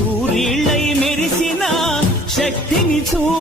సూర్యుళ్ళై మెరిసిన శక్తిని చూ